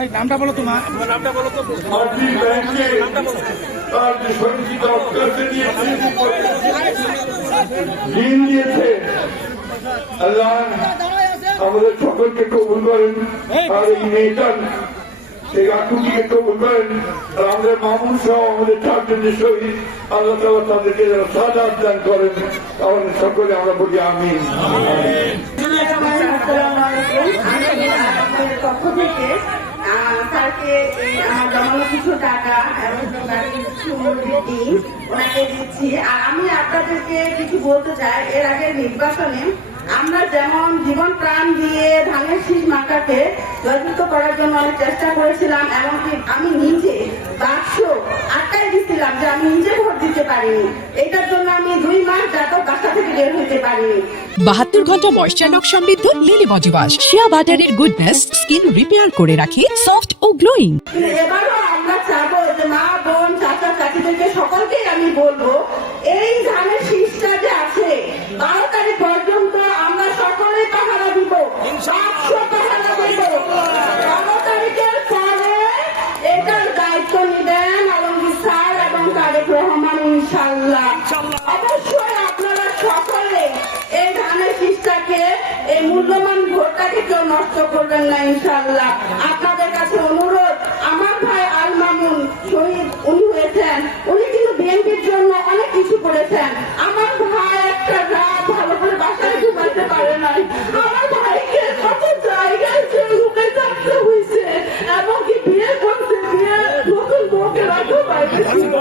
এই নামটা বলো, তোমার নামটা বলো তো। ঋণ দিয়েছে আল্লাহ আমাদের সকলকে কবুল করেন, আর এই মেয়েটার সেই আকুটিকে কবুল করেন, আর আমাদের মামুন সহ আমাদের চারজনের শহীদ আল্লাহ তাআলা তাদেরকে যেন সাজাত দান করেন, আমাদের সকলে আমরা বলি আমিন। পক্ষ থেকে স্যারকে আমার জমানো কিছু টাকা এবং কিছু মুরগি ওনাকে দিচ্ছি। আর আমি আপনাদেরকে কিছু বলতে চাই, এর আগে নির্বাচনে আমরা যেমন জীবন প্রাণ দিয়ে ধানের শীষ মার্কাকে জয়যুক্ত করার জন্য অনেক চেষ্টা করেছিলাম, এমনকি আমি নিজে বাক্স আটকাই দিচ্ছিলাম যে আমি নিজে ভোট দিতে পারিনি। এটার জন্য আমি 2 মাস যাবত বাসা থেকে বের হইতে পারিনি। 72 ঘন্টা ময়েশ্চার লক সমৃদ্ধ লিলি বডি ওয়াশ, শিয়া বাটারের গুডনেস স্কিন রিপেয়ার করে রাখে সফট ও গ্লোয়িং। এবারও আমরা চাবো যে মা বোন চাচা চাচিদেরকে সকলকেই আমি বলবো, এই ধানের শীষটা যে আছে 12 তারিখ পর্যন্ত আমরা সকলে পাহারা দিব, 100 পাহারা দিব। 12 তারিখের পরে এটার দায়িত্ব নিবেন আলমগীর স্যার এবং তারেক রহমান ইনশাআল্লাহ। অবশ্যই আপনারা সকলে এই ধানের শীষটাকে, এই মূল্যবান ভোটটাকে কেউ নষ্ট করবেন না ইনশাআল্লাহ। আপনাদের কাছে অনুরোধ, আমার ভাই আল মামুন শহীদ উনি হয়েছেন, উনি কিন্তু বিএনপির জন্য অনেক কিছু করেছেন। আমার ভাই একটা রাত ভালো করে বাসায় ঘুমাইতে পারে নাই, আমার ভাইকে কত জায়গায় জেলুকে থাকতে হয়েছে, এবং কি বিয়ে করতে বিয়ে নতুন বউকে রাখতে পারতেছিল,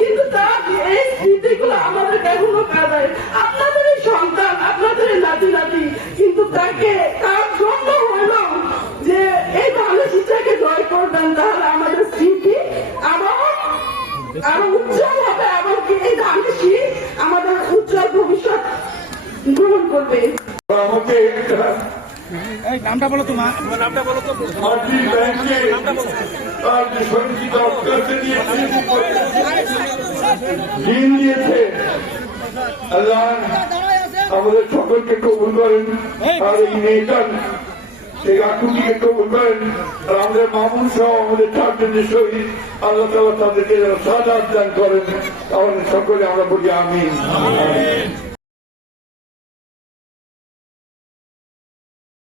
কিন্তু তার এই স্মৃতিগুলো আমাদের এখনো কাঁদায়। আপনাদের এই সন্তান, আপনাদের এই নাতি নাতি, কিন্তু তাকে তার জন্য হইল যে এই ভালো শিক্ষাকে জয় করবেন, তাহলে আমাদের স্মৃতি আরো উজ্জ্বল হবে, এমনকি এই ধানের শীষ আমাদের উজ্জ্বল ভবিষ্যৎ গ্রহণ করবে। আমাকে এই নামটা বলো, তোমার নামটা বলো তো। ঋণ দিয়েছে আল্লাহ আমাদের সকলকে কবুল করেন, আর এই মেয়েটার সেই আকুটিকে কবুল করেন, আর আমাদের মামুন সহ আমাদের চারজনের শহীদ আল্লাহ তাআলা তাদেরকে যেন সাজাত দান করেন, আমাদের সকলে আমরা বলি আমিন।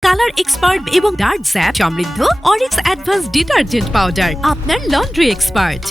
কালার এক্সপার্ট এবং ডার্ক স্যাপ সমৃদ্ধ অরিক্স অ্যাডভান্স ডিটারজেন্ট পাউডার, আপনার লন্ড্রি এক্সপার্ট।